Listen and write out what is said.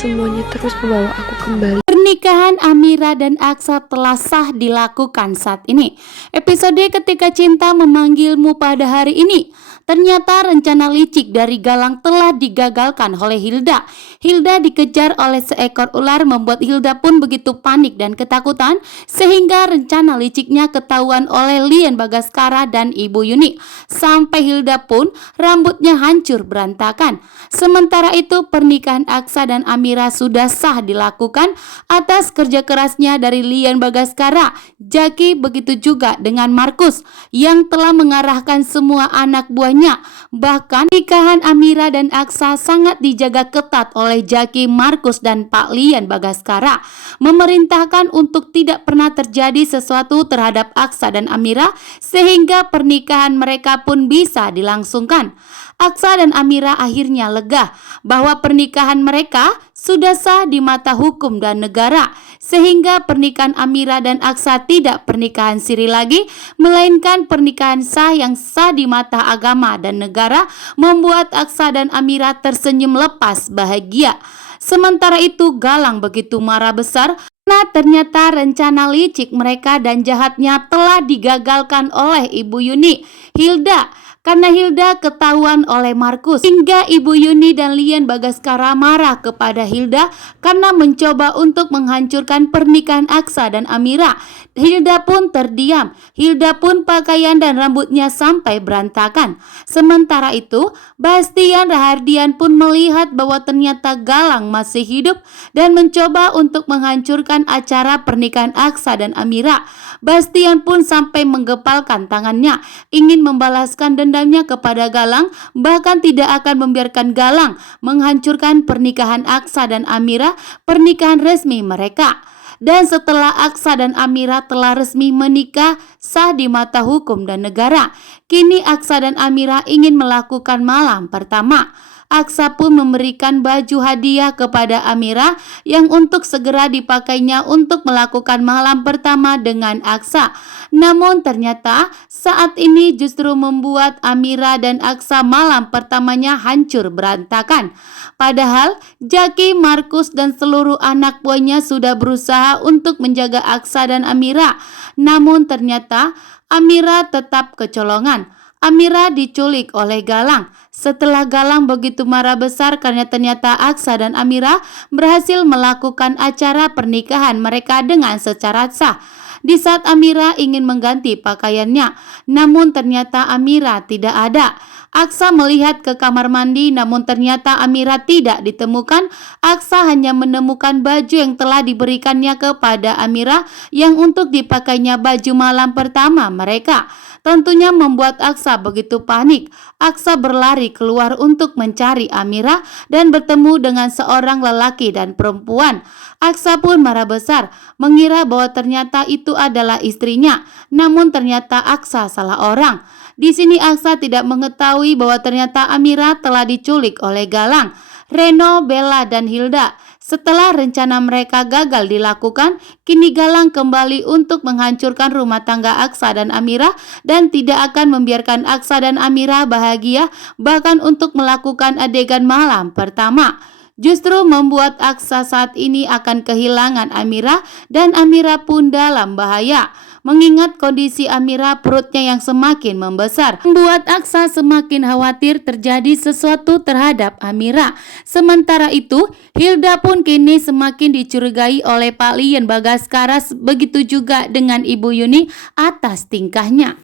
semuanya terus membawa aku kembali. Pernikahan Amira dan Aksa telah sah dilakukan saat ini. Episode Ketika Cinta Memanggilmu pada hari ini. Ternyata rencana licik dari Galang telah digagalkan oleh Hilda. Hilda dikejar oleh seekor ular membuat Hilda pun begitu panik dan ketakutan sehingga rencana liciknya ketahuan oleh Lian Bagaskara dan Ibu Yuni. Sampai Hilda pun rambutnya hancur berantakan. Sementara itu pernikahan Aksa dan Amira sudah sah dilakukan atas kerja kerasnya dari Lian Bagaskara. Jaki begitu juga dengan Markus yang telah mengarahkan semua anak buahnya. Bahkan pernikahan Amira dan Aksa sangat dijaga ketat oleh Jaki, Markus dan Pak Lian Bagaskara. Memerintahkan untuk tidak pernah terjadi sesuatu terhadap Aksa dan Amira sehingga pernikahan mereka pun bisa dilangsungkan. Aksa dan Amira akhirnya lega bahwa pernikahan mereka sudah sah di mata hukum dan negara, sehingga pernikahan Amira dan Aksa tidak pernikahan siri lagi, melainkan pernikahan sah yang sah di mata agama dan negara, membuat Aksa dan Amira tersenyum lepas bahagia. Sementara itu Galang begitu marah besar karena ternyata rencana licik mereka dan jahatnya telah digagalkan oleh Ibu Yuni, Hilda. Karena Hilda ketahuan oleh Markus, hingga Ibu Yuni dan Lian Bagaskara marah kepada Hilda karena mencoba untuk menghancurkan pernikahan Aksa dan Amira. Hilda pun terdiam. Hilda pun pakaian dan rambutnya sampai berantakan. Sementara itu Bastian Rahardian pun melihat bahwa ternyata Galang masih hidup dan mencoba untuk menghancurkan acara pernikahan Aksa dan Amira. Bastian pun sampai menggepalkan tangannya, ingin membalaskan dendamnya kepada Galang, bahkan tidak akan membiarkan Galang menghancurkan pernikahan Aksa dan Amira, pernikahan resmi mereka. Dan setelah Aksa dan Amira telah resmi menikah sah di mata hukum dan negara, kini Aksa dan Amira ingin melakukan malam pertama. Aksa pun memberikan baju hadiah kepada Amira yang untuk segera dipakainya untuk melakukan malam pertama dengan Aksa. Namun ternyata saat ini justru membuat Amira dan Aksa malam pertamanya hancur berantakan. Padahal Jaki, Markus dan seluruh anak buahnya sudah berusaha untuk menjaga Aksa dan Amira. Namun ternyata Amira tetap kecolongan. Amira diculik oleh Galang. Setelah Galang begitu marah besar karena ternyata Aksa dan Amira berhasil melakukan acara pernikahan mereka dengan secara sah. Di saat Amira ingin mengganti pakaiannya, namun ternyata Amira tidak ada. Aksa melihat ke kamar mandi, namun ternyata Amira tidak ditemukan. Aksa hanya menemukan baju yang telah diberikannya kepada Amira yang untuk dipakainya baju malam pertama mereka. Tentunya membuat Aksa begitu panik. Aksa berlari keluar untuk mencari Amira dan bertemu dengan seorang lelaki dan perempuan. Aksa pun marah besar, mengira bahwa ternyata itu adalah istrinya. Namun ternyata Aksa salah orang. Di sini Aksa tidak mengetahui bahwa ternyata Amira telah diculik oleh Galang, Reno, Bella dan Hilda. Setelah rencana mereka gagal dilakukan, kini Galang kembali untuk menghancurkan rumah tangga Aksa dan Amira dan tidak akan membiarkan Aksa dan Amira bahagia, bahkan untuk melakukan adegan malam pertama. Justru membuat Aksa saat ini akan kehilangan Amira dan Amira pun dalam bahaya. Mengingat kondisi Amira perutnya yang semakin membesar, membuat Aksa semakin khawatir terjadi sesuatu terhadap Amira. Sementara itu, Hilda pun kini semakin dicurigai oleh Pak Lian Bagaskara, begitu juga dengan Ibu Yuni atas tingkahnya.